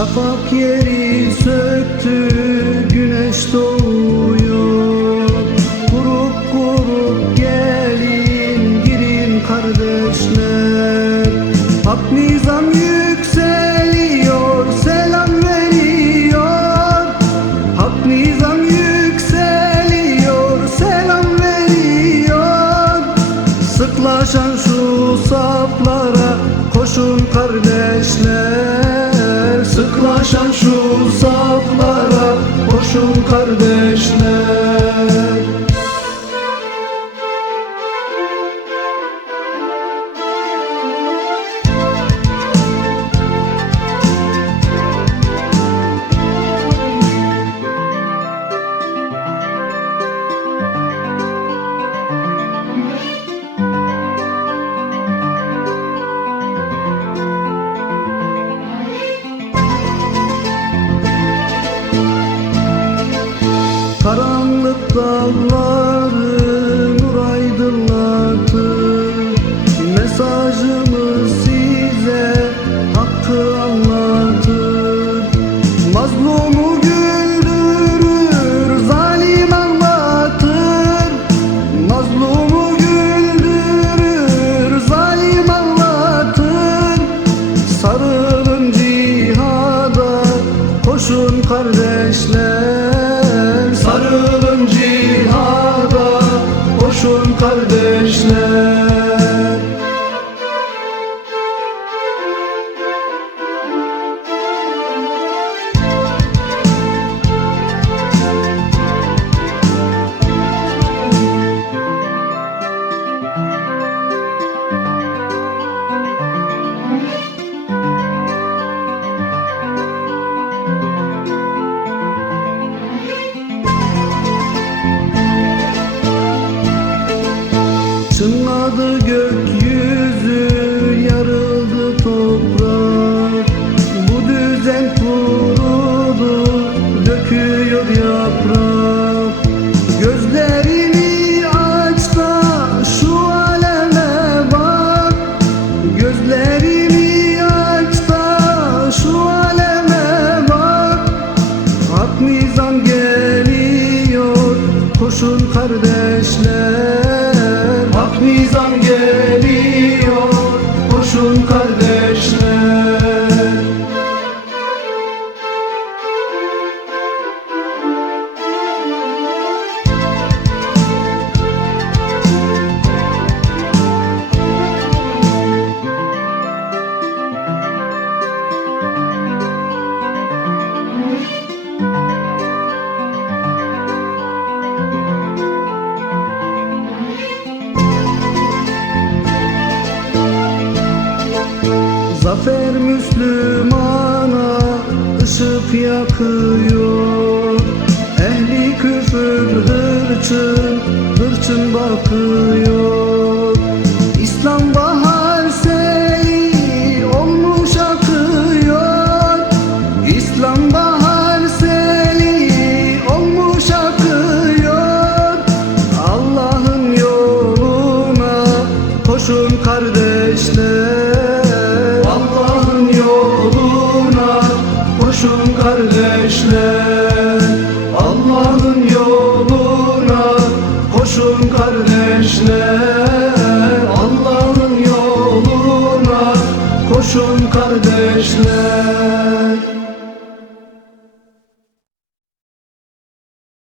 Şafak yeri söktü güneş doğuyor Sıklaşan şu saflara koşun kardeşler dağları nur aydınlatır Mesajımız size hakkı anlatır Mazlumu güldürür, zalim anlatır. Mazlumu güldürür, zalim anlatır. Sarılın cihada, koşun kardeşler Zafer Müslümana ışık yakıyor. Ehli küfür hırçın, hırçın bakıyor. İslam bahar seli olmuş akıyor. İslam bahar seli olmuş akıyor. Allah'ın yoluna koşun kardeşler koşun kardeşler